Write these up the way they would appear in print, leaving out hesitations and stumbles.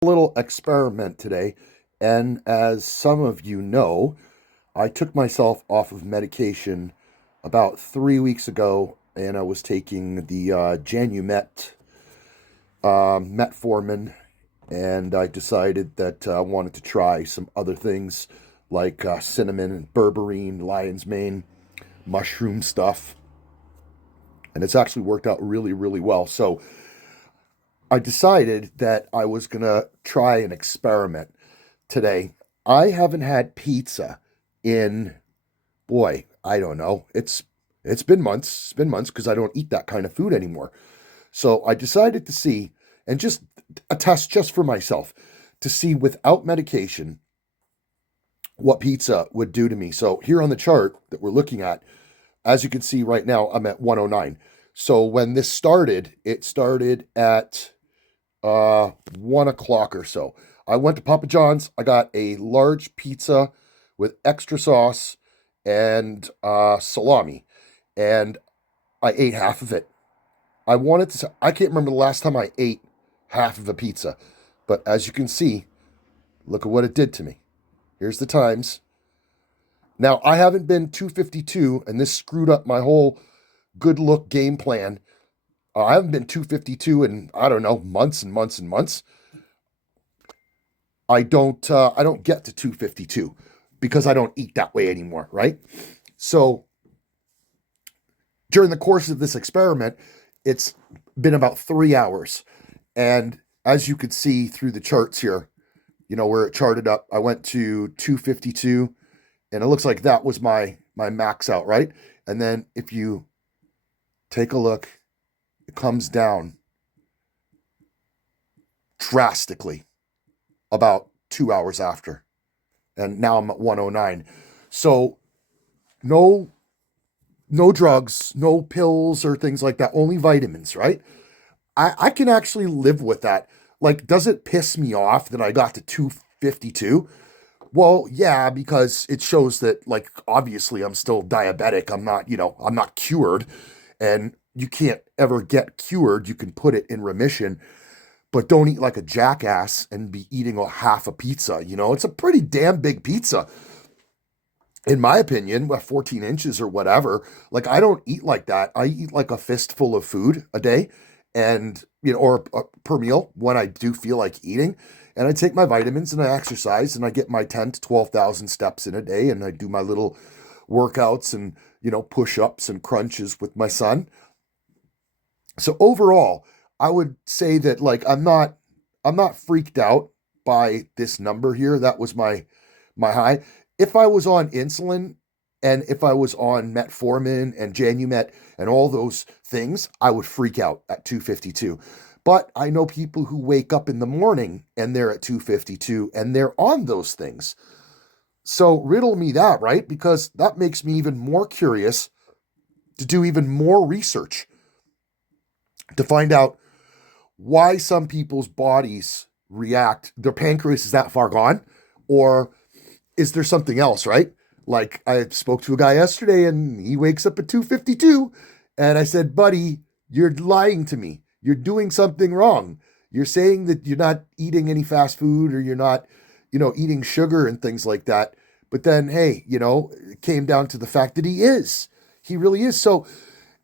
Little experiment today, and as some of you know, I took myself off of medication about 3 weeks ago, and I was taking the Janumet metformin, and I decided that I wanted to try some other things like cinnamon and berberine, lion's mane, mushroom stuff, and it's actually worked out really, really well. So I decided that I was gonna try an experiment today. I haven't had pizza in, boy, I don't know. It's been months. It's been months because I don't eat that kind of food anymore. So I decided to see and just a test just for myself to see without medication what pizza would do to me. So here on the chart that we're looking at, as you can see right now, I'm at 109. So when this started, it started at 1 o'clock or so. I went to Papa John's. I got a large pizza with extra sauce and salami, and I ate half of it. I can't remember the last time I ate half of a pizza, but as you can see, look at what it did to me. Here's the times. Now, I haven't been 252, and this screwed up my whole good look game plan. I haven't been 252 in, I don't know, months and months and months. I don't get to 252 because I don't eat that way anymore, right? So during the course of this experiment, it's been about 3 hours. And as you could see through the charts here, where it charted up, I went to 252, and it looks like that was my max out, right? And then if you take a look, it comes down drastically about 2 hours after. And now I'm at 109. So no drugs, no pills or things like that, only vitamins, right? I can actually live with that. Like, does it piss me off that I got to 252? Well, yeah, because it shows that, like, obviously I'm still diabetic. I'm not cured, and you can't ever get cured. You can put it in remission, but don't eat like a jackass and be eating a half a pizza. It's a pretty damn big pizza, in my opinion, 14 inches or whatever. Like, I don't eat like that. I eat like a fistful of food a day, and, or per meal when I do feel like eating. And I take my vitamins and I exercise and I get my 10 to 12,000 steps in a day, and I do my little workouts and, push ups and crunches with my son. So overall, I would say that, like, I'm not freaked out by this number here. That was my high. If I was on insulin and if I was on metformin and Janumet and all those things, I would freak out at 252. But I know people who wake up in the morning and they're at 252 and they're on those things. So riddle me that, right? Because that makes me even more curious to do even more research to find out why some people's bodies react. Their pancreas is that far gone, or is there something else, right? Like, I spoke to a guy yesterday and he wakes up at 252, and I said, buddy, you're lying to me. You're doing something wrong. You're saying that you're not eating any fast food, or you're not, eating sugar and things like that. But then, hey, it came down to the fact that he is. He really is. So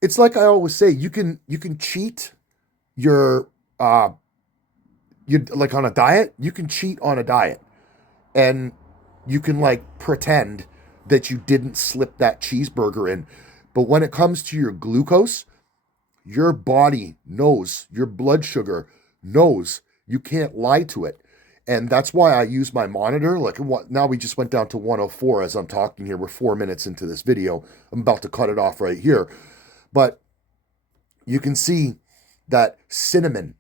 it's like I always say, you can cheat your you like on a diet. You can cheat on a diet, and you can, like, pretend that you didn't slip that cheeseburger in. But when it comes to your glucose, your body knows, your blood sugar knows. You can't lie to it. And that's why I use my monitor. Like, now we just went down to 104 as I'm talking here. We're 4 minutes into this video. I'm about to cut it off right here. But you can see that cinnamon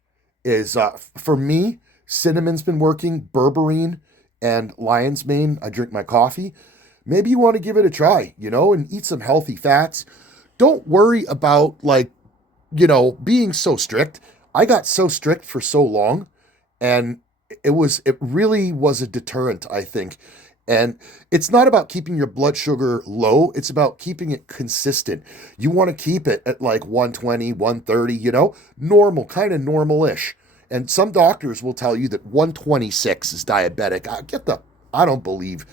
is, for me, cinnamon's been working. Berberine and lion's mane, I drink my coffee. Maybe you want to give it a try, and eat some healthy fats. Don't worry about, like, being so strict. I got so strict for so long, and it really was a deterrent, I think. And it's not about keeping your blood sugar low. It's about keeping it consistent. You want to keep it at like 120, 130, normal, kind of normal-ish. And some doctors will tell you that 126 is diabetic. I don't believe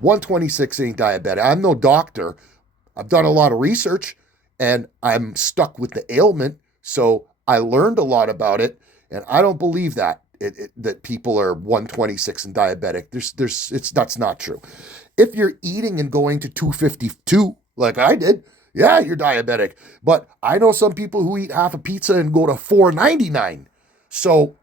126 ain't diabetic. I'm no doctor. I've done a lot of research and I'm stuck with the ailment. So I learned a lot about it. And I don't believe that that people are 126 and diabetic. That's not true. If you're eating and going to 252 like I did, yeah, you're diabetic. But I know some people who eat half a pizza and go to 499. So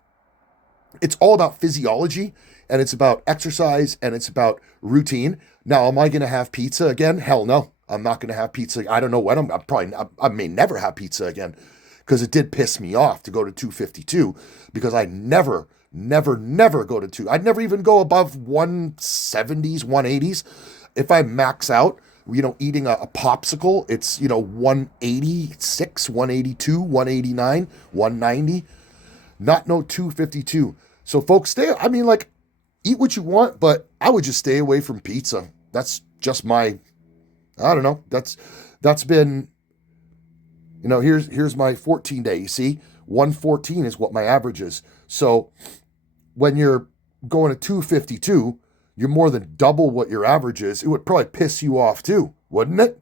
it's all about physiology and it's about exercise and it's about routine. Now, am I going to have pizza again? Hell no. I'm not going to have pizza. I don't know when I may never have pizza again because it did piss me off to go to 252 because I never go to two. I'd never even go above 170s, 180s. If I max out, eating a popsicle, it's, 186, 182, 189, 190, not no 252. So folks, eat what you want, but I would just stay away from pizza. That's just I don't know. That's been, here's my 14 day. You see, 114 is what my average is. So when you're going to 252, you're more than double what your average is. It would probably piss you off too, wouldn't it?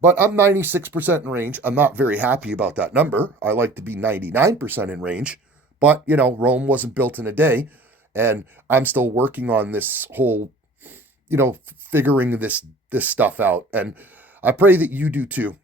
But I'm 96% in range. I'm not very happy about that number. I like to be 99% in range. But, Rome wasn't built in a day. And I'm still working on this whole, figuring this stuff out. And I pray that you do too.